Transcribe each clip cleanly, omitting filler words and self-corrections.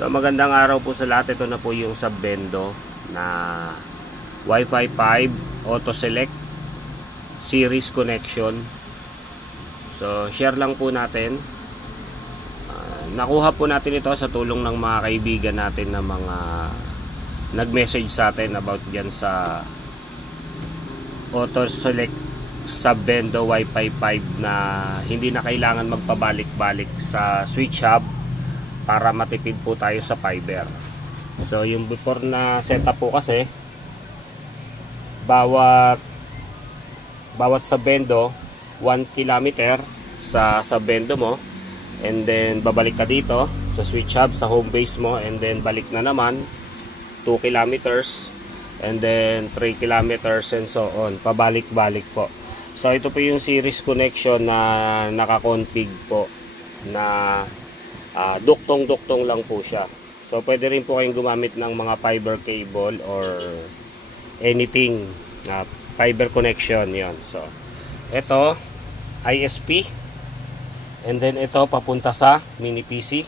So magandang araw po sa lahat. Ito na po yung Subbendo na Wi-Fi 5 Auto Select Series Connection. So share lang po natin. Nakuha po natin ito sa tulong ng mga kaibigan natin na mga nag-message sa atin about dyan sa Auto Select Subbendo Wi-Fi 5 na hindi na kailangan magpabalik-balik sa switch hub para matipid po tayo sa fiber. So yung before na setup po kasi bawat Subbendo 1 kilometer sa Subbendo mo, and then babalik ka dito sa switch hub sa home base mo, and then balik na naman 2 kilometers, and then 3 kilometers, and so on, pabalik-balik po. So ito po yung series connection na naka-config po na duktong-duktong lang po siya. So pwede rin po kayong gumamit ng mga fiber cable or anything na fiber connection yon. So ito ISP, and then ito papunta sa mini PC,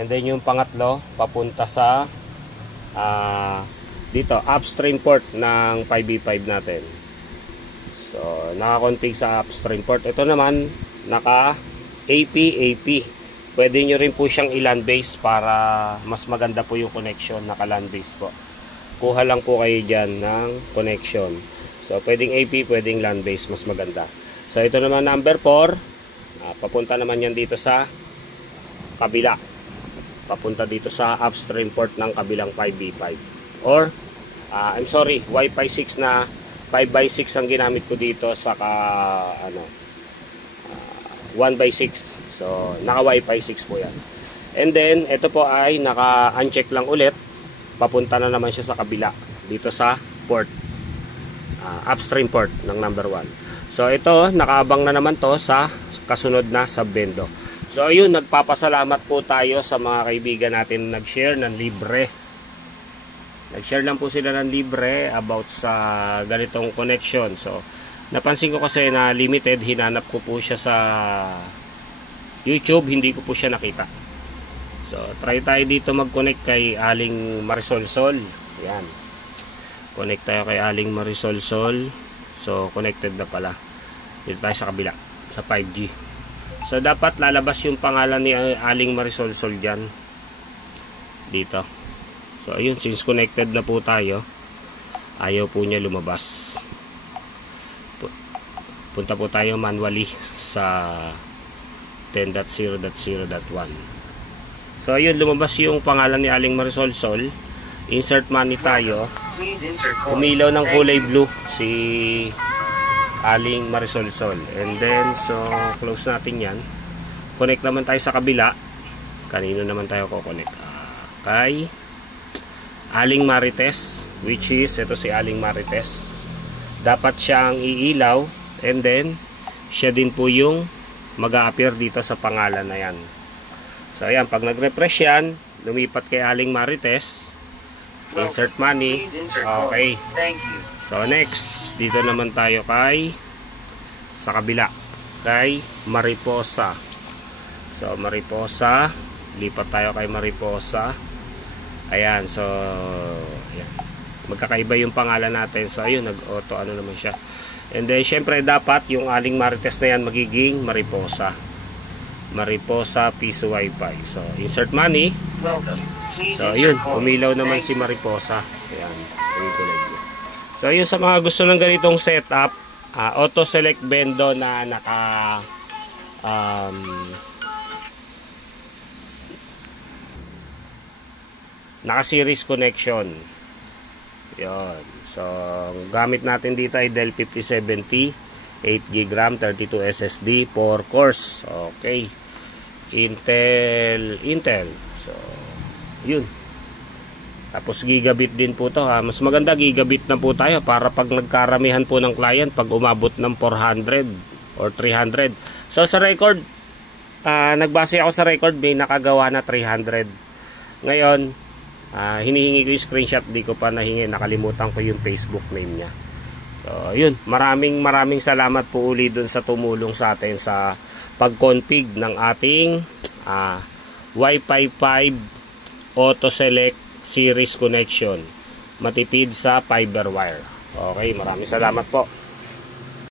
and then yung pangatlo papunta sa dito upstream port ng 5v5 natin. So naka-config sa upstream port. Ito naman naka AP. Pwede nyo rin po siyang i-LAN base para mas maganda po yung connection. Naka LAN base po. Kuha lang po kayo dyan ng connection. So pwedeng AP, pwedeng LAN base, mas maganda. So ito naman number 4. Papunta naman yan dito sa kabila. Papunta dito sa upstream port ng kabilang 5v5. Or, I'm sorry, Wi-Fi 6 na 5x6 ang ginamit ko dito, saka 1x6. So naka Wi-Fi 6 po yan. And then ito po ay naka-uncheck lang ulit. Papunta na naman siya sa kabila dito sa port, upstream port ng number 1. So ito nakaabang na naman to sa kasunod na Subbendo. So ayun, nagpapasalamat po tayo sa mga kaibigan natin nag-share ng libre. Nag-share lang po sila ng libre about sa ganitong connection. So napansin ko kasi na limited, hinanap ko po siya sa YouTube, hindi ko po siya nakita. So try tayo dito mag-connect kay Aling Marisol Sol. Yan, connect tayo kay Aling Marisol Sol. So connected na pala. Dito tayo sa kabila, sa 5G. So dapat lalabas yung pangalan ni Aling Marisol Sol dyan, dito. So ayun, since connected na po tayo, ayaw po niya lumabas. Punta po tayo manually sa 10.0.0.1. So ayun, lumabas yung pangalan ni Aling Marisol Sol. Insert money tayo. Umilaw ng kulay blue si Aling Marisol Sol. And then so close natin yan. Connect naman tayo sa kabila. Kanino naman tayo ko-connect? Kay Aling Marites, which is ito si Aling Marites. Dapat siyang iilaw, and then siya din po yung mag-a-appear dito sa pangalan na yan. So ayan, pag nag-refresh yan, lumipat kay Aling Marites, insert money. Okay, so next, dito naman tayo kay sa kabila, kay Mariposa. So Mariposa, lipat tayo kay Mariposa. Ayan, so ayan, magkakaiba yung pangalan natin. So ayun, nag-auto naman siya. And then syempre dapat yung Aling Marites na yan magiging Mariposa. Mariposa Piso Wi-Fi. So insert money. So yun, umilaw naman si Mariposa. Ayan, so yun, sa mga gusto ng ganitong setup, Auto Select Bendo na naka series connection. Yun. So gamit natin dito ay Dell 5070, 8GB RAM, 32 SSD, 4 cores. Okay, Intel. So yun, tapos gigabit din po to, ha. Mas maganda gigabit na po tayo para pag nagkaramihan po ng client, pag umabot ng 400 or 300. So sa record, nagbase ako sa record, may nakagawa na 300. Ngayon hinihingi ko yung screenshot, di ko pa nahingi, nakalimutan ko yung Facebook name niya. So yun, maraming salamat po uli dun sa tumulong sa atin sa pag-config ng ating Wi-Fi 5 Auto Select Series Connection. Matipid sa fiber wire. Okay, maraming salamat po.